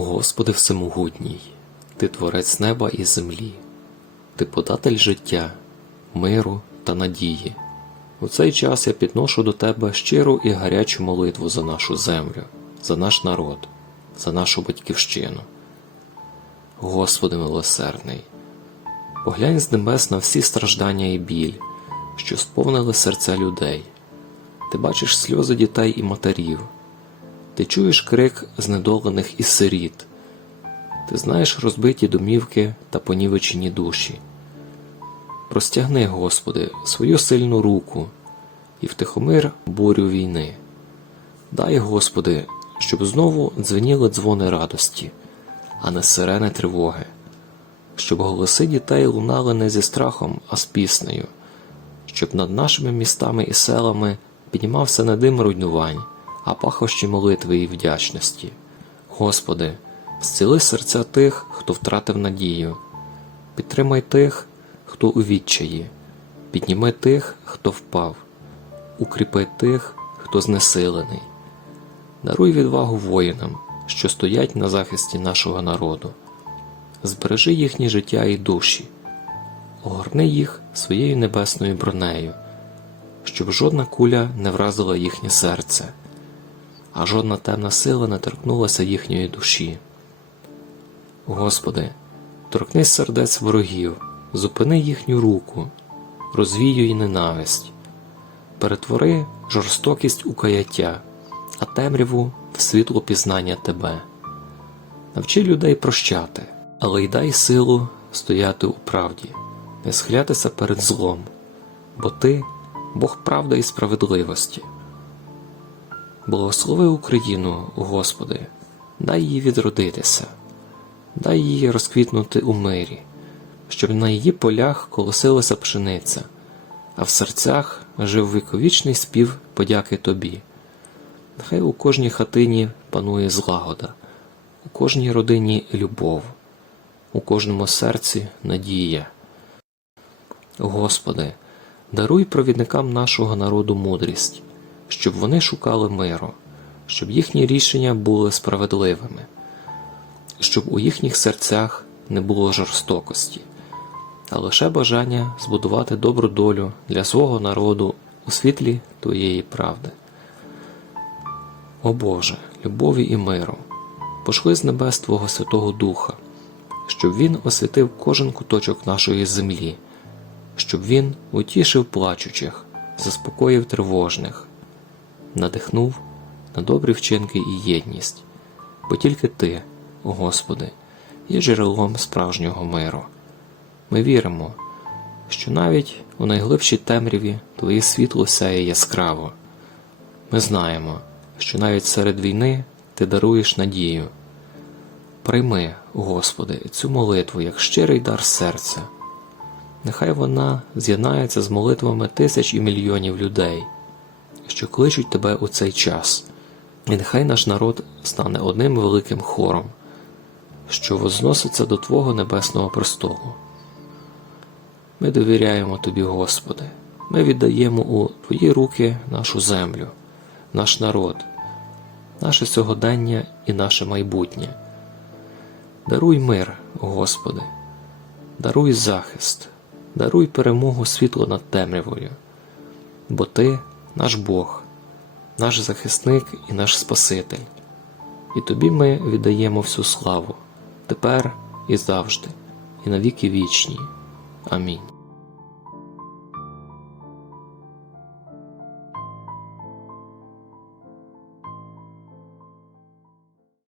Господи Всемогутній, Ти творець неба і землі, Ти податель життя, миру та надії. У цей час я підношу до Тебе щиру і гарячу молитву за нашу землю, за наш народ, за нашу батьківщину. Господи милосердний, поглянь з небес на всі страждання і біль, що сповнили серця людей. Ти бачиш сльози дітей і матерів, ти чуєш крик знедолених і сиріт, ти знаєш розбиті домівки та понівечені душі. Простягни, Господи, свою сильну руку і втихомир бурю війни. Дай, Господи, щоб знову дзвеніли дзвони радості, а не сирени тривоги, щоб голоси дітей лунали не зі страхом, а з піснею, щоб над нашими містами і селами піднімався не дим руйнувань, а пахощі молитви і вдячності. Господи, зціли серця тих, хто втратив надію, підтримай тих, хто у відчаї, підніми тих, хто впав, укріпи тих, хто знесилений. Даруй відвагу воїнам, що стоять на захисті нашого народу, збережи їхнє життя і душі, огорни їх своєю небесною бронею, щоб жодна куля не вразила їхнє серце, а жодна темна сила не торкнулася їхньої душі. Господи, торкнись сердець ворогів, зупини їхню руку, розвіюй ненависть, перетвори жорстокість у каяття, а темряву в світло пізнання Тебе. Навчи людей прощати, але й дай силу стояти у правді, не схилятися перед злом, бо Ти Бог правди і справедливості. Благослови Україну, Господи, дай їй відродитися, дай їй розквітнути у мирі, щоб на її полях колосилася пшениця, а в серцях жив віковічний спів подяки Тобі. Нехай у кожній хатині панує злагода, у кожній родині любов, у кожному серці надія. Господи, даруй провідникам нашого народу мудрість, щоб вони шукали миру, щоб їхні рішення були справедливими, щоб у їхніх серцях не було жорстокості, а лише бажання збудувати добру долю для свого народу у світлі Твоєї правди. О Боже, любові і миру, пошли з небес Твого Святого Духа, щоб Він освятив кожен куточок нашої землі, щоб Він утішив плачучих, заспокоїв тривожних, надихнув на добрі вчинки і єдність, бо тільки Ти, о Господи, є джерелом справжнього миру. Ми віримо, що навіть у найглибшій темряві Твоє світло сяє яскраво. Ми знаємо, що навіть серед війни Ти даруєш надію. Прийми, Господи, цю молитву як щирий дар серця. Нехай вона з'єднається з молитвами тисяч і мільйонів людей, що кличуть Тебе у цей час, і нехай наш народ стане одним великим хором, що возноситься до Твого небесного престолу. Ми довіряємо Тобі, Господи, ми віддаємо у Твої руки нашу землю, наш народ, наше сьогодення і наше майбутнє. Даруй мир, Господи, даруй захист, даруй перемогу світло над темрявою, бо Ти наш Бог, наш захисник і наш Спаситель, і Тобі ми віддаємо всю славу тепер і завжди, і навіки вічні. Амінь.